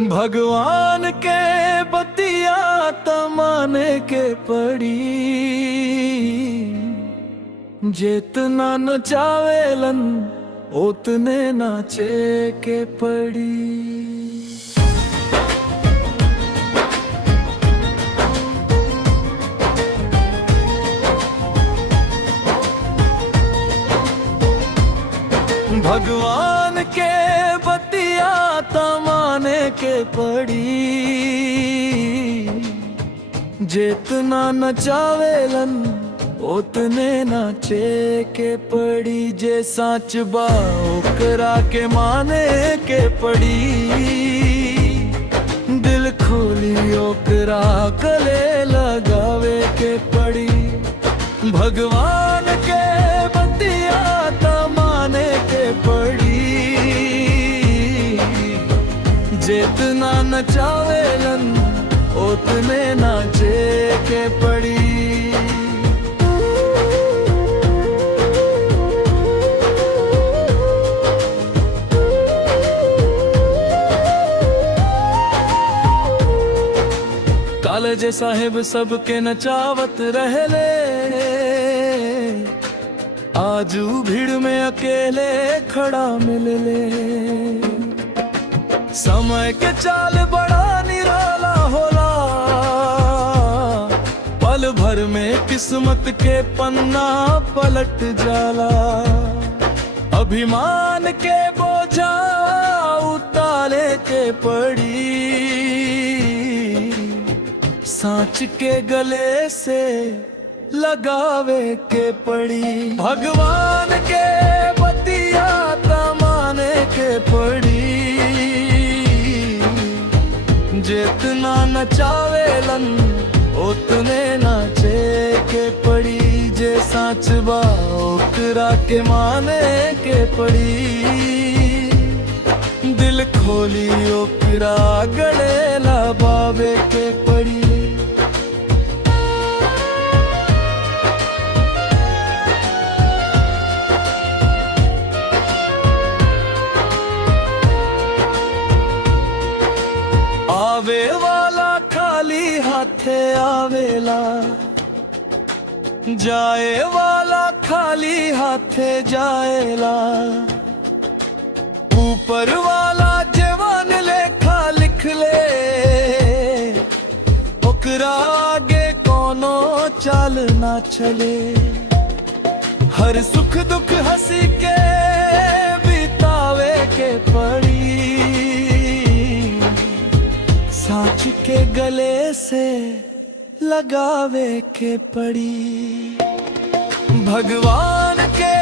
भगवान के बतिया तमाने के पड़ी, जितना नचावेलन उतने नाचे के पड़ी। भगवान के बतिया तमाने के पड़ी, जितना नचावेलन उतने नाचे के पड़ी। जे साच बा ओकरा के माने के पड़ी, दिल खोली ओकरा गले लगावे के पड़ी। भगवान के बतिया तमाने के पड़ी, जितना नचावेलन उतने नाचे के पड़ी। कालजे साहेब सबके नचावत रहले, आजू भीड़ में अकेले खड़ा मिलले। समय के चाल बड़ा निराला होला, पल भर में किस्मत के पन्ना पलट जाला। अभिमान के बोझा उतारे के पड़ी, सांच के गले से लगावे के पड़ी। भगवान के बतिया तमाने के पड़ी, जितना नचावेलन उतने नाचे के पड़ी। जे साच बा ओकरा के माने के पड़ी, दिल खोली ओकरा गले लगावे के पड़ी। आवे वाला खाली हाथे आवेला, जाए वाला खाली हाथे जाएला। ऊपर वाला जवान लेखा लिख ले, ओकरा आगे कोनो चाल ना चले। हर सुख दुख हंसी के बितावे के पड़ी, सांच के गले से लगावे के पड़ी। भगवान के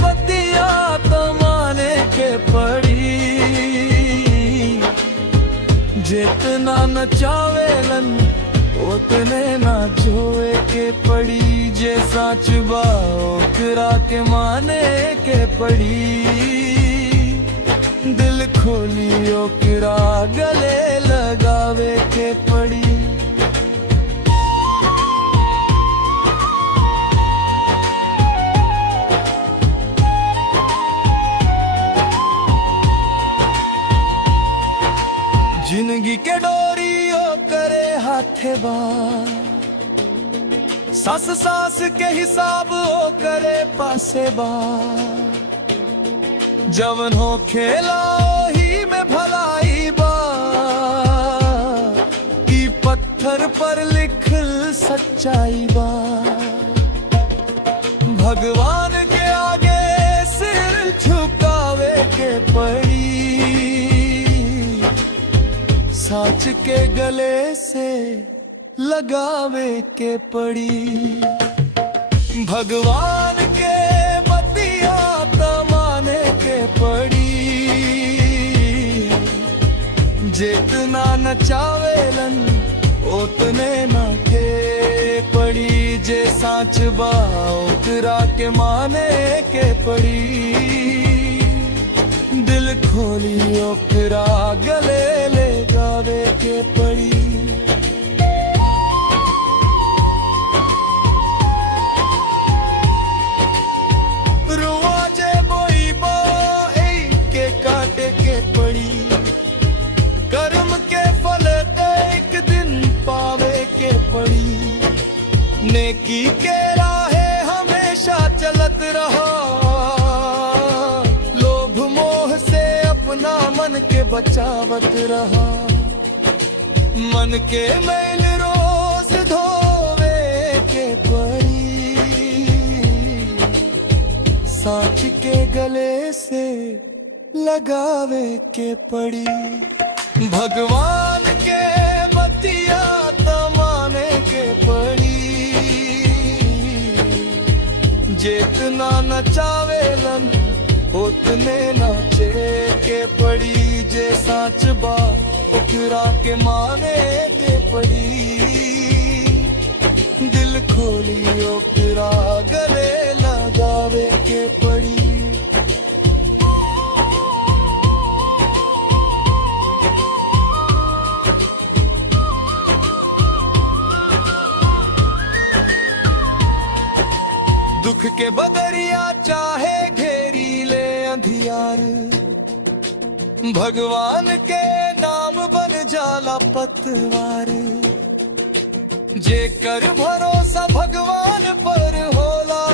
बतिया तमाने के पड़ी, जितना नचावेलन उतने नाचोवे के पड़ी। जे साच बा ओकरा के माने के पड़ी, दिल खोली ओकरा गले लगावे के पड़ी। जिंदगी के डोरी ओ करे हाथे बा, सास सास के हिसाब ओ करे पासे बा। जवन हो खेला ही में भलाई बा, ई पत्थर पर लिखल सच्चाई बा। भगवान के आगे सिर झुकावे के पड़ी, सांच के गले से लगावे के पड़ी। भगवान के बतिया तमाने के पड़ी, जितना नचावेलन उतने नाचे पड़ी। जे साच बा ओकरा के माने के पड़ी, दिल खोली ओकरा गले लगावे के पड़ी। रुआजे बोई बो के काटे के पड़ी, कर्म नेकी के राहे हमेशा चलत रहो, लोभ मोह से अपना मन के बचावत रहा। मन के मैल रोज धोवे के पड़ी, सांच के गले से लगावे के पड़ी। भगवान के बतिया तमाने के पड़ी, जितना नचावेलन उतने नाचे के पड़ी। जे साच बा ओकरा के माने के पड़ी, दिल खोली ओकरा गले लगावे के पड़ी। दुख के बदरिया चाहे घेरी ले अंधियार, भगवान के नाम बन जाला पतवार। जेकर भरोसा भगवान पर होला,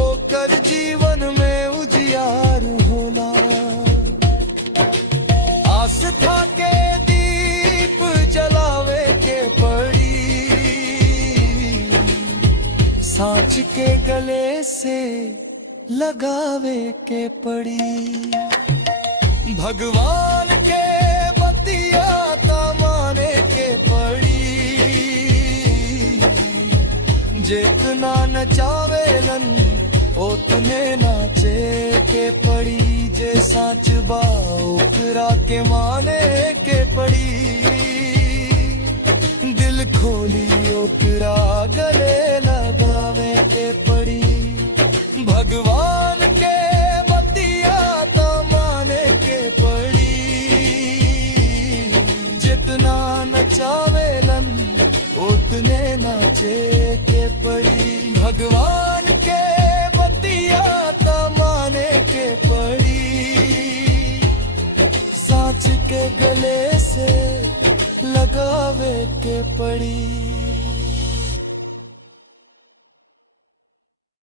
ओकर जीवन में उजियार होला। आस्था के दीप जलावे के पड़ी, सांच के गले से लगावे के पड़ी। भगवान के बतिया तमाने के पड़ी, जितना नचावेलन उतने नाचे के पड़ी। जे साच बा ओकरा के माने के पड़ी, दिल खोली ओकरा गले लगावे के पड़ी। भगवान के बतिया तमाने के पड़ी, जितना नचावेलन उतने नाचे के पड़ी। भगवान के बतिया तमाने के पड़ी, सांच के गले से लगावे के पड़ी।